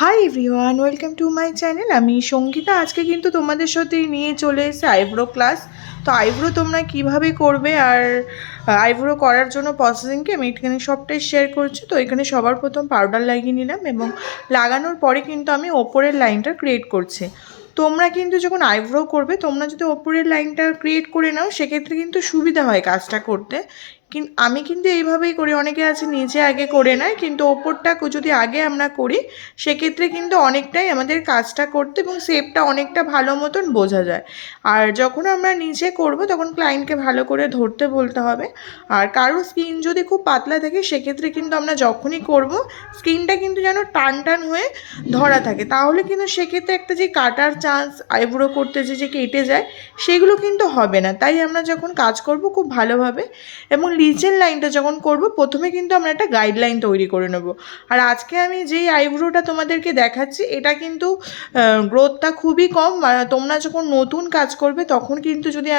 Hi everyone, welcome to my channel. আমি সঙ্গীতা। আজকে কিন্তু তোমাদের সাথে নিয়ে চলে এসেছে আইব্রো ক্লাস। তো আইব্রো তোমরা কিভাবে করবে আর আইব্রো করার জন্য প্রসেসিংকে আমি এখানে সবটাই শেয়ার করছি। তো এখানে সবার প্রথম পাউডার লাগিয়ে নিলাম এবং লাগানোর পরে কিন্তু আমি ওপরের লাইনটা ক্রিয়েট করছি। তোমরা কিন্তু যখন আইব্রো করবে, তোমরা যদি ওপরের লাইনটা ক্রিয়েট করে নাও সেক্ষেত্রে কিন্তু সুবিধা হয় কাজটা করতে। আমি কিন্তু এইভাবেই করি, অনেকে আছে নিচে আগে করে নেয়, কিন্তু ওপরটা যদি আগে আমরা করি সেক্ষেত্রে কিন্তু অনেকটাই আমাদের কাজটা করতে এবং শেপটা অনেকটা ভালো মতন বোঝা যায়। আর যখন আমরা নিচে করব তখন ক্লায়েন্টকে ভালো করে ধরতে বলতে হবে। আর কারো স্কিন যদি খুব পাতলা থাকে সেক্ষেত্রে কিন্তু আমরা যখনই করব স্কিনটা কিন্তু যেন টান টান হয়ে ধরা থাকে, তাহলে কিন্তু সেক্ষেত্রে একটা যে কাটার চান্স, আইব্রো করতে যে কেটে যায় সেগুলো কিন্তু হবে না। তাই আমরা যখন কাজ করব খুব ভালোভাবে এবং নিচের লাইনটা যখন করব প্রথমে কিন্তু আমরা একটা গাইডলাইন তৈরি করে নেব। আর আজকে আমি যেই আইব্রোটা তোমাদেরকে দেখাচ্ছি এটা কিন্তু গ্রোথটা খুবই কম। তোমরা যখন নতুন কাজ করবে তখন কিন্তু যদি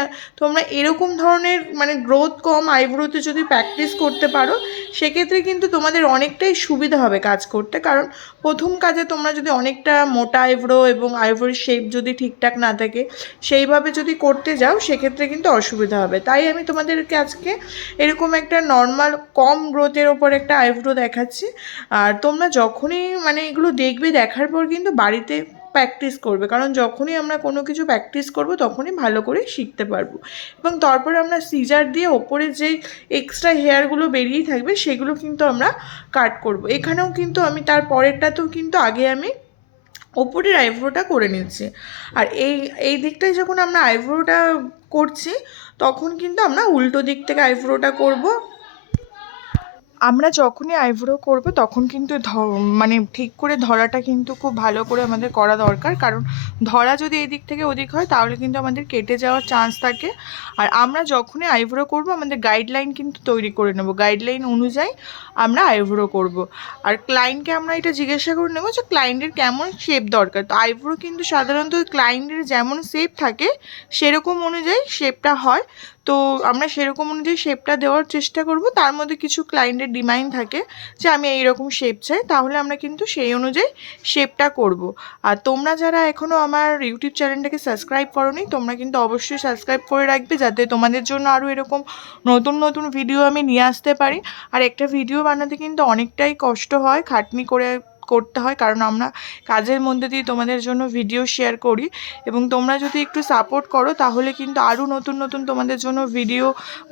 তোমরা এরকম ধরনের গ্রোথ কম আইব্রোতে যদি প্র্যাকটিস করতে পারো সেক্ষেত্রে কিন্তু তোমাদের অনেকটাই সুবিধা হবে কাজ করতে। কারণ প্রথম কাজে তোমরা যদি অনেকটা মোটা আইব্রো এবং আইব্রোর শেপ যদি ঠিকঠাক না থাকে সেইভাবে যদি করতে যাও সেক্ষেত্রে কিন্তু অসুবিধা হবে। তাই আমি তোমাদেরকে আজকে এরকম একটা নর্মাল কম গ্রোথের ওপর একটা আইব্রো দেখাচ্ছি। আর তোমরা যখনই এগুলো দেখবে, দেখার পর কিন্তু বাড়িতে প্র্যাকটিস করবে, কারণ যখনই আমরা কোনো কিছু প্র্যাকটিস করব তখনই ভালো করে শিখতে পারবো। এবং তারপর আমরা সিজার দিয়ে ওপরে যেই এক্সট্রা হেয়ারগুলো বেরিয়ে থাকবে সেগুলো কিন্তু আমরা কাট করব। এখানেও কিন্তু আমি তার পরেরটাতেও কিন্তু আগে আমি ওপরের আইব্রোটা করে নিচ্ছি। আর এই এই দিকটায় যখন আমরা আইব্রোটা করছি তখন কিন্তু আমরা উল্টো দিক থেকে আইব্রোটা করব। আমরা যখনই আইব্রো করব তখন কিন্তু ঠিক করে ধরাটা কিন্তু খুব ভালো করে আমাদের করা দরকার, কারণ ধরা যদি এদিক থেকে ওদিক হয় তাহলে কিন্তু আমাদের কেটে যাওয়ার চান্স থাকে। আর আমরা যখনই আইব্রো করব আমাদের গাইডলাইন কিন্তু তৈরি করে নেব, গাইডলাইন অনুযায়ী আমরা আইব্রো করব। আর ক্লায়েন্টকে আমরা এটা জিজ্ঞাসা করে নেব যে ক্লায়েন্টের কেমন শেপ দরকার। তো আইব্রো কিন্তু সাধারণত ক্লায়েন্টের যেমন শেপ থাকে সেরকম অনুযায়ী শেপটা হয়। তো আমরা সেরকম অনুযায়ী শেপটা দেওয়ার চেষ্টা করব। তার মধ্যে কিছু ক্লায়েন্টের ডিমান্ড থাকে যে আমি এইরকম শেপ চাই, তাহলে আমরা কিন্তু সেই অনুযায়ী শেপটা করব। আর তোমরা যারা এখনও আমার ইউটিউব চ্যানেলটাকে সাবস্ক্রাইব করোনি তোমরা কিন্তু অবশ্যই সাবস্ক্রাইব করে রাখবে, যাতে তোমাদের জন্য আরও এরকম নতুন নতুন ভিডিও আমি নিয়ে আসতে পারি। আর একটা ভিডিও বানাতে কিন্তু অনেকটাই কষ্ট হয়, খাটনি করে করতে হয়, কারণ আমরা কাজের মধ্যে দিয়ে তোমাদের জন্য ভিডিও শেয়ার করি। এবং তোমরা যদি একটু সাপোর্ট করো তাহলে কিন্তু আরও নতুন নতুন তোমাদের জন্য ভিডিও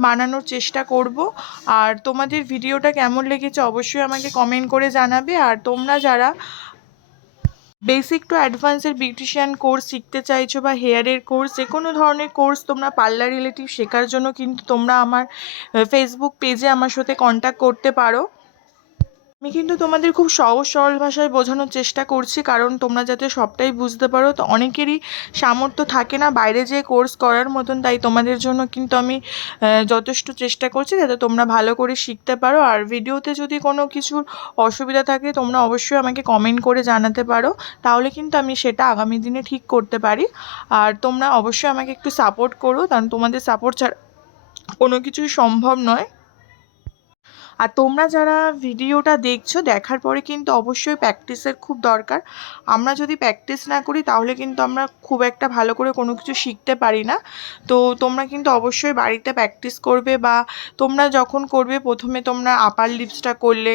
বানানোর চেষ্টা করব। আর তোমাদের ভিডিওটা কেমন লেগেছে অবশ্যই আমাকে কমেন্ট করে জানাবে। আর তোমরা যারা বেসিক টু অ্যাডভান্সের বিউটিশিয়ান কোর্স শিখতে চাইছো বা হেয়ারের কোর্স, যে কোনো ধরনের কোর্স তোমরা পার্লার রিলেটিভ শেখার জন্য কিন্তু তোমরা আমার ফেসবুক পেজে আমার সাথে কন্ট্যাক্ট করতে পারো। আমি কিন্তু তোমাদের খুব সহজ সরল ভাষায় বোঝানোর চেষ্টা করছি, কারণ তোমরা যাতে সবটাই বুঝতে পারো। তো অনেকেরই সামর্থ্য থাকে না বাইরে যেয়ে কোর্স করার মতন, তাই তোমাদের জন্য কিন্তু আমি যথেষ্ট চেষ্টা করছি যাতে তোমরা ভালো করে শিখতে পারো। আর ভিডিওতে যদি কোনো কিছুর অসুবিধা থাকে তোমরা অবশ্যই আমাকে কমেন্ট করে জানাতে পারো, তাহলে কিন্তু আমি সেটা আগামী দিনে ঠিক করতে পারি। আর তোমরা অবশ্যই আমাকে একটু সাপোর্ট করো, কারণ তোমাদের সাপোর্ট ছাড়া কোনো কিছুই সম্ভব নয়। আর তোমরা যারা ভিডিওটা দেখছো দেখার পরে কিন্তু অবশ্যই প্র্যাকটিসের খুব দরকার। আমরা যদি প্র্যাকটিস না করি তাহলে কিন্তু আমরা খুব একটা ভালো করে কোনো কিছু শিখতে পারি না। তো তোমরা কিন্তু অবশ্যই বাড়িতে প্র্যাকটিস করবে, বা তোমরা যখন করবে প্রথমে তোমরা আপার লিপসটা করলে,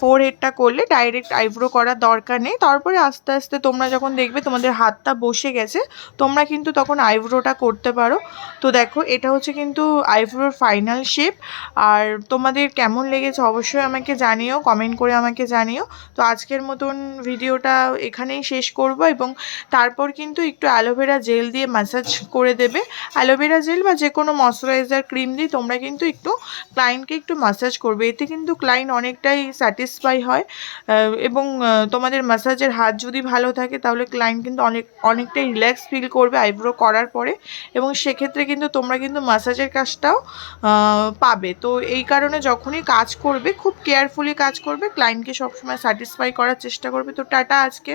ফোরহেডটা করলে, ডাইরেক্ট আইব্রো করার দরকার নেই। তারপরে আস্তে আস্তে তোমরা যখন দেখবে তোমাদের হাতটা বসে গেছে তোমরা কিন্তু তখন আইব্রোটা করতে পারো। তো দেখো এটা হচ্ছে কিন্তু আইব্রোর ফাইনাল শেপ। আর তোমাদের কেমন লেগেছে অবশ্যই আমাকে জানিও, কমেন্ট করে আমাকে জানিও। তো আজকের মতন ভিডিওটা এখানেই শেষ করব, এবং তারপর কিন্তু একটু অ্যালোভেরা জেল দিয়ে ম্যাসাজ করে দেবে। অ্যালোভেরা জেল বা যে কোনো ময়শ্চারাইজার ক্রিম দিয়ে তোমরা কিন্তু একটু ক্লায়েন্টকে একটু ম্যাসাজ করবে, এতে কিন্তু ক্লায়েন্ট অনেকটাই স্যাটিসফাই হয়। এবং তোমাদের ম্যাসাজের হাত যদি ভালো থাকে তাহলে ক্লায়েন্ট কিন্তু অনেকটাই রিল্যাক্স ফিল করবে আইব্রো করার পরে, এবং সেক্ষেত্রে কিন্তু তোমরা কিন্তু ম্যাসাজের কাজটাও পাবে। তো এই কারণে যখনই কাজ করবে খুব কেয়ারফুলি কাজ করবে, ক্লায়েন্টকে সবসময় স্যাটিসফাই করার চেষ্টা করবে। তো টাটা আজকে।